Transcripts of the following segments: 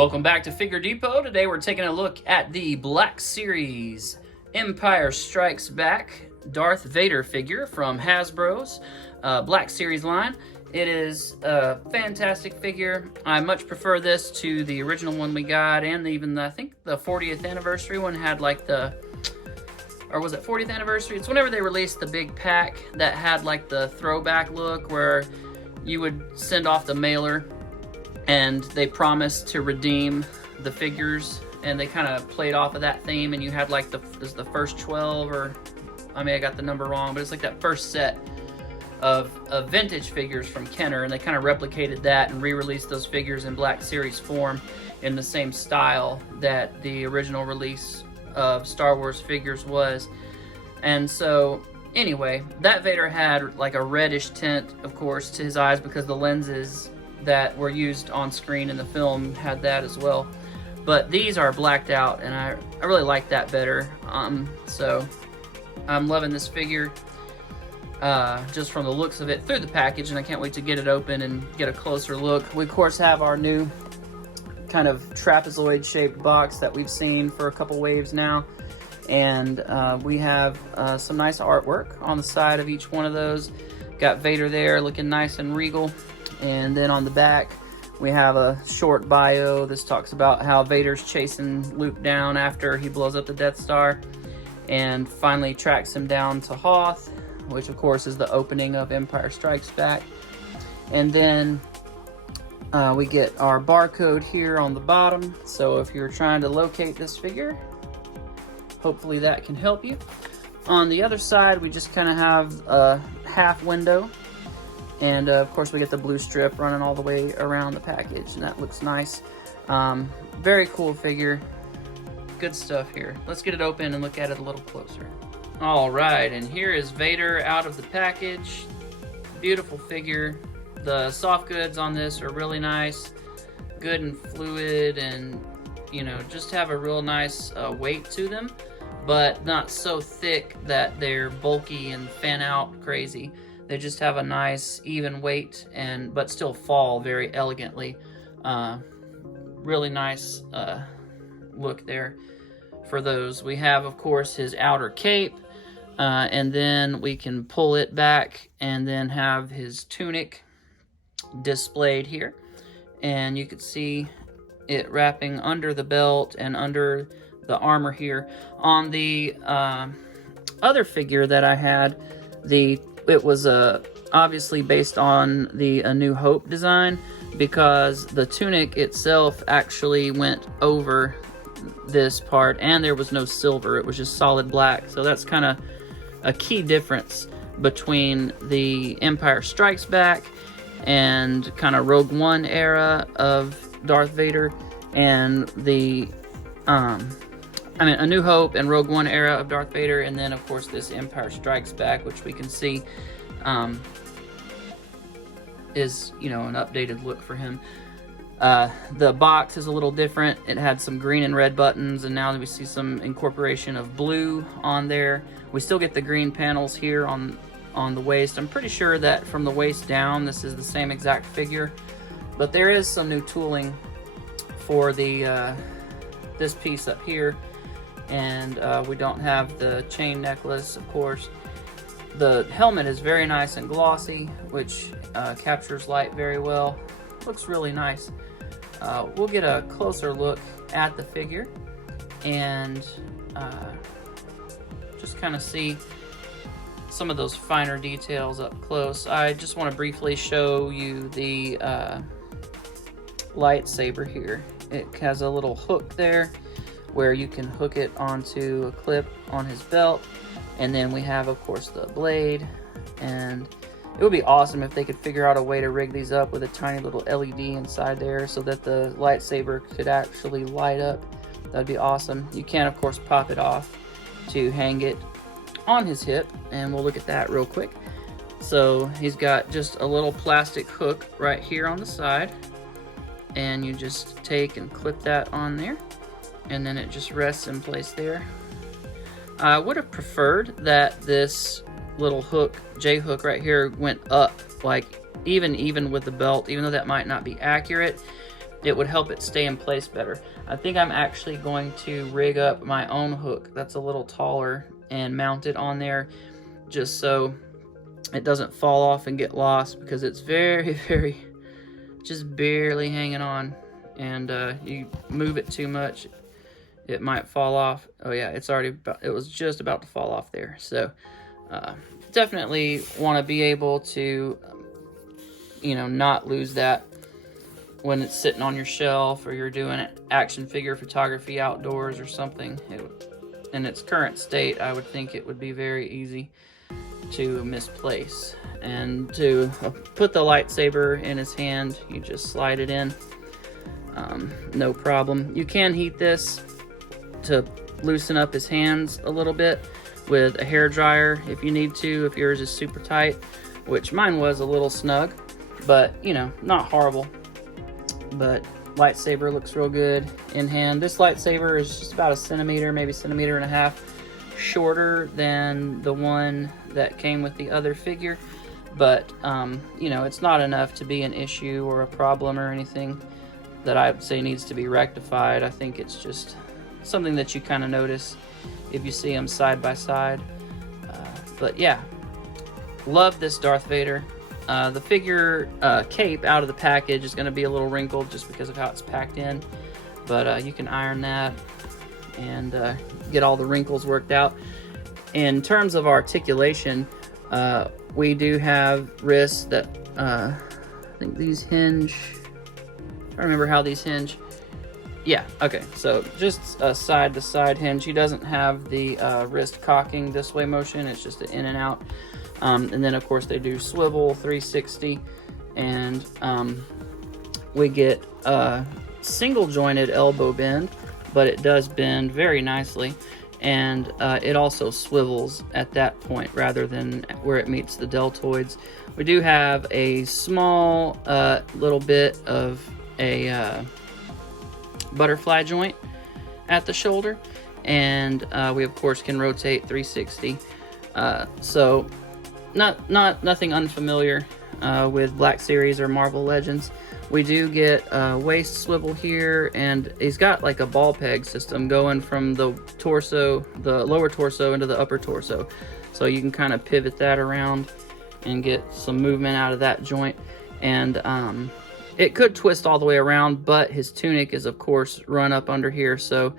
Welcome back to Figure Depot. Today we're taking a look at the Black Series Empire Strikes Back Darth Vader figure from Hasbro's Black Series line. It is a fantastic figure. I much prefer this to the original one we got, and even I think the 40th anniversary one had like the, or was it 40th anniversary? It's whenever they released the big pack that had like the throwback look where you would send off the mailer and they promised to redeem the figures, and they kind of played off of that theme, and you had like the first 12, or I mean I got the number wrong, but it's like that first set of vintage figures from Kenner, and they kind of replicated that and re-released those figures in Black Series form in the same style that the original release of Star Wars figures was. And so anyway, that Vader had like a reddish tint, of course, to his eyes because the lenses that were used on screen in the film had that as well. But these are blacked out, and I really like that better. So I'm loving this figure just from the looks of it through the package, and I can't wait to get it open and get a closer look. We of course have our new kind of trapezoid shaped box that we've seen for a couple waves now, and we have some nice artwork on the side of each one of those. Got Vader there looking nice and regal, and then on the back we have a short bio. This talks about how Vader's chasing Luke down after he blows up the Death Star and finally tracks him down to Hoth, which of course is the opening of Empire Strikes Back. And then we get our barcode here on the bottom, so if you're trying to locate this figure, hopefully that can help you. On the other side, we just kind of have a half window, and of course we get the blue strip running all the way around the package, and that looks nice. Very cool figure. Good stuff here. Let's get it open and look at it a little closer. All right, and here is Vader out of the package. Beautiful figure. The soft goods on this are really nice, good and fluid, and you know, just have a real nice weight to them, but not so thick that they're bulky and fan out crazy. They just have a nice even weight, and but still fall very elegantly. Really nice look there for those. We have, of course, his outer cape, and then we can pull it back and then have his tunic displayed here, and you can see it wrapping under the belt and under the armor here. On the other figure that I had, it was obviously based on the A New Hope design, because the tunic itself actually went over this part and there was no silver. It was just solid black. So that's kind of a key difference between the Empire Strikes Back and kind of Rogue One era of Darth Vader and the A New Hope and Rogue One era of Darth Vader, and then of course this Empire Strikes Back, which we can see is, you know, an updated look for him. The box is a little different. It had some green and red buttons, and now we see some incorporation of blue on there. We still get the green panels here on the waist. I'm pretty sure that from the waist down this is the same exact figure, but there is some new tooling for the this piece up here, and we don't have the chain necklace, of course. The helmet is very nice and glossy, which captures light very well. Looks really nice. We'll get a closer look at the figure and just kind of see some of those finer details up close. I just want to briefly show you the lightsaber here. It has a little hook there where you can hook it onto a clip on his belt, and then we have, of course, the blade. And it would be awesome if they could figure out a way to rig these up with a tiny little LED inside there so that the lightsaber could actually light up. That'd be awesome. You can, of course, pop it off to hang it on his hip, and we'll look at that real quick. So he's got just a little plastic hook right here on the side, and you just take and clip that on there, and then it just rests in place there. I would have preferred that this little hook, J-hook right here, went up, like even with the belt, even though that might not be accurate. it would help it stay in place better. I think I'm actually going to rig up my own hook that's a little taller and mount it on there just so it doesn't fall off and get lost, because it's very, very, just barely hanging on. And you move it too much, it might fall off. Oh yeah, it was just about to fall off there. So definitely want to be able to, you know, not lose that when it's sitting on your shelf, or you're doing action figure photography outdoors or something. In its current state, I would think it would be very easy to misplace. And to put the lightsaber in his hand, you just slide it in, no problem. You can heat this to loosen up his hands a little bit with a hair dryer if you need to, if yours is super tight, which mine was a little snug, but you know, not horrible. But lightsaber looks real good in hand. This lightsaber is just about a centimeter, maybe 1.5 centimeters shorter than the one that came with the other figure, but you know, it's not enough to be an issue or a problem or anything that I would say needs to be rectified. I think it's just something that you kind of notice if you see them side by side. But yeah, love this Darth Vader. The figure cape out of the package is going to be a little wrinkled just because of how it's packed in, but you can iron that and get all the wrinkles worked out. In terms of articulation, we do have wrists that I think these hinge. I don't remember how these hinge. Yeah, okay, so just a side-to-side hinge. He doesn't have the wrist cocking this way motion, it's just an in and out. And then, of course, they do swivel 360, and we get a single-jointed elbow bend, but it does bend very nicely, and it also swivels at that point rather than where it meets the deltoids. We do have a small little bit of a butterfly joint at the shoulder, and we of course can rotate 360. So nothing unfamiliar with Black Series or Marvel Legends. We do get a waist swivel here, and he's got like a ball peg system going from the torso, the lower torso, into the upper torso, so you can kind of pivot that around and get some movement out of that joint. And it could twist all the way around, but his tunic is of course run up under here, so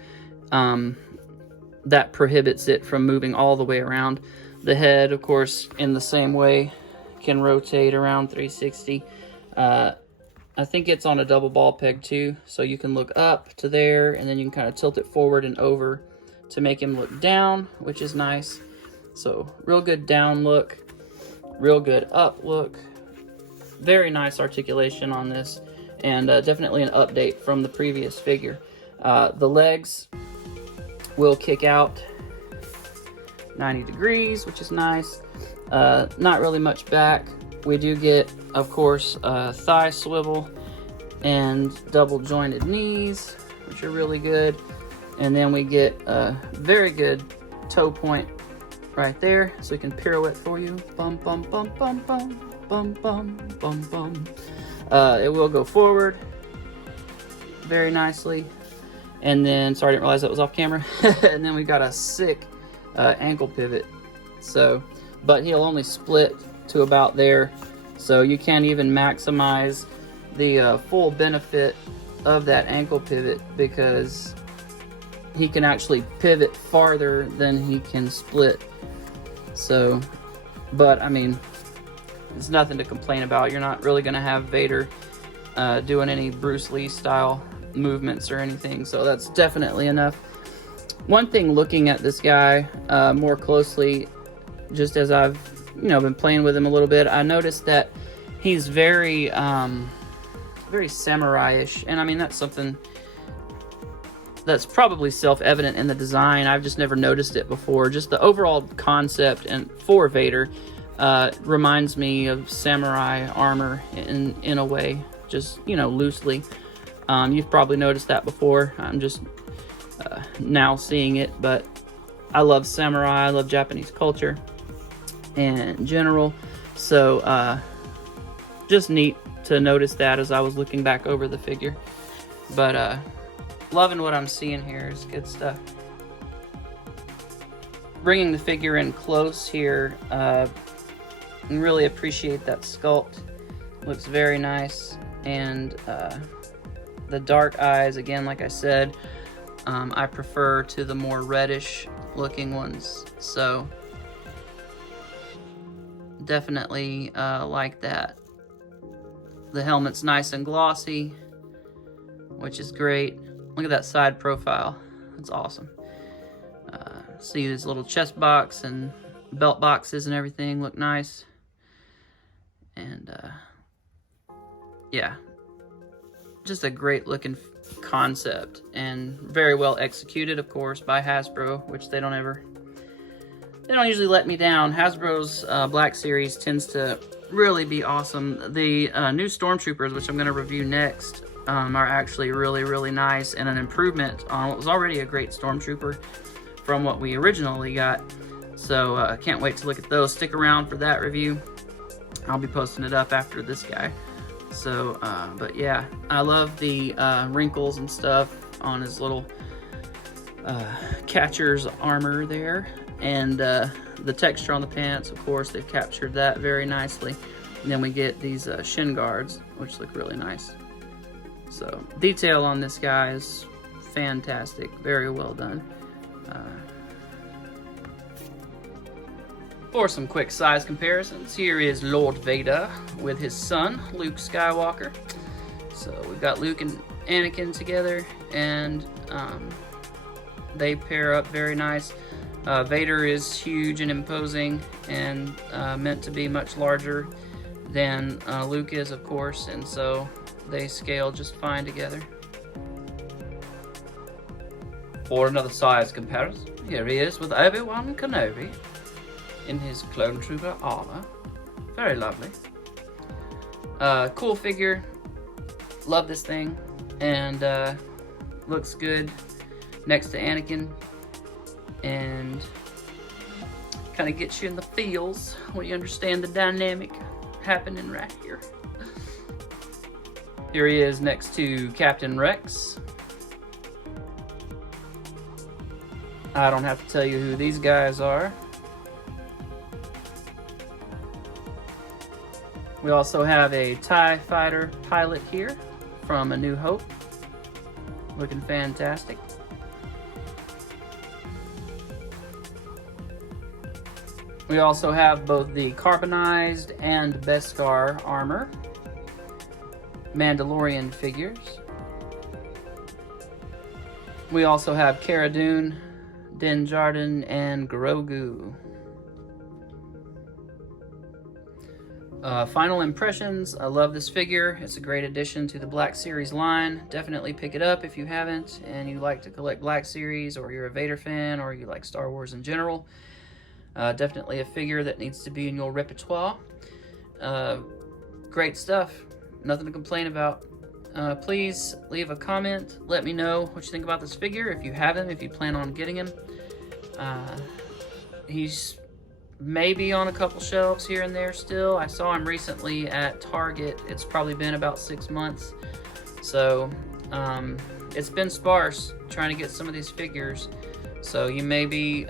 that prohibits it from moving all the way around. The head, of course, in the same way, can rotate around 360. I think it's on a double ball peg too, so you can look up to there, and then you can kind of tilt it forward and over to make him look down, which is nice. So real good down look, real good up look. Very nice articulation on this, and definitely an update from the previous figure. The legs will kick out 90 degrees, which is nice. Not really much back. We do get, of course, thigh swivel and double jointed knees, which are really good. And then we get a very good toe point right there, so we can pirouette for you. Bum, bum, bum, bum, bum. Bum, bum, bum, bum. It will go forward very nicely. And then, sorry, I didn't realize that was off camera. And then we got a sick ankle pivot. So, but he'll only split to about there. So you can't even maximize the full benefit of that ankle pivot, because he can actually pivot farther than he can split. So, but I mean, it's nothing to complain about. You're not really going to have Vader doing any Bruce Lee style movements or anything, so that's definitely enough. One thing, looking at this guy more closely, just as I've been playing with him a little bit, I noticed that he's very very samurai-ish, and I mean, that's something that's probably self-evident in the design. I've just never noticed it before. Just the overall concept and for Vader reminds me of samurai armor in a way, just loosely. You've probably noticed that before. I'm just now seeing it, but I love samurai. I love Japanese culture in general, so just neat to notice that as I was looking back over the figure. But loving what I'm seeing here. Is good stuff. Bringing the figure in close here, and really appreciate that sculpt. Looks very nice, and the dark eyes, again, like I said, I prefer to the more reddish looking ones, so definitely like that. The helmet's nice and glossy, which is great. Look at that side profile. That's awesome. See this little chest box and belt boxes and everything look nice. And yeah, just a great looking concept and very well executed, of course, by Hasbro, which they don't usually let me down. Hasbro's Black Series tends to really be awesome. The new Stormtroopers, which I'm going to review next, are actually really, really nice and an improvement on what was already a great Stormtrooper from what we originally got. So I can't wait to look at those. Stick around for that review. I'll be posting it up after this guy. So, but yeah, I love the wrinkles and stuff on his little catcher's armor there. And the texture on the pants, of course, they've captured that very nicely. And then we get these shin guards, which look really nice. So, detail on this guy is fantastic. Very well done. For some quick size comparisons, here is Lord Vader with his son, Luke Skywalker. So we've got Luke and Anakin together, and they pair up very nice. Vader is huge and imposing, and meant to be much larger than Luke is, of course, and so they scale just fine together. For another size comparison, here he is with Obi-Wan Kenobi in his Clone Trooper armor. Very lovely. Cool figure. Love this thing. And looks good next to Anakin. And kind of gets you in the feels when you understand the dynamic happening right here. Here he is next to Captain Rex. I don't have to tell you who these guys are. We also have a TIE fighter pilot here from A New Hope. Looking fantastic. We also have both the carbonized and Beskar armor. Mandalorian figures. We also have Cara Dune, Din Djarin, and Grogu. Final impressions, I love this figure. It's a great addition to the Black Series line. Definitely pick it up if you haven't and you like to collect Black Series, or you're a Vader fan, or you like Star Wars in general. Definitely a figure that needs to be in your repertoire. Great stuff. Nothing to complain about. Please leave a comment. Let me know what you think about this figure. If you have him, if you plan on getting him. He's maybe on a couple shelves here and there still. I saw him recently at Target. It's probably been about 6 months. So it's been sparse trying to get some of these figures. So you may be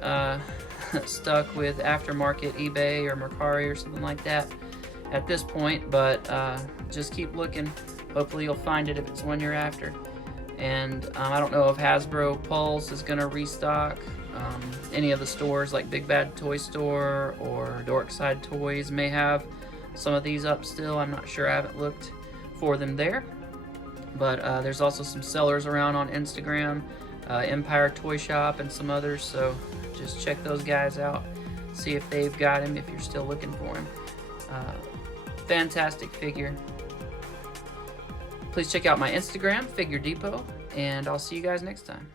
stuck with aftermarket eBay or Mercari or something like that at this point, but just keep looking. Hopefully you'll find it if it's one you're after. And I don't know if Hasbro Pulse is going to restock. Any of the stores like Big Bad Toy Store or Dorkside Toys may have some of these up still. I'm not sure. I haven't looked for them there. But there's also some sellers around on Instagram, Empire Toy Shop, and some others. So just check those guys out. See if they've got him if you're still looking for him. Fantastic figure. Please check out my Instagram, Figure Depot, and I'll see you guys next time.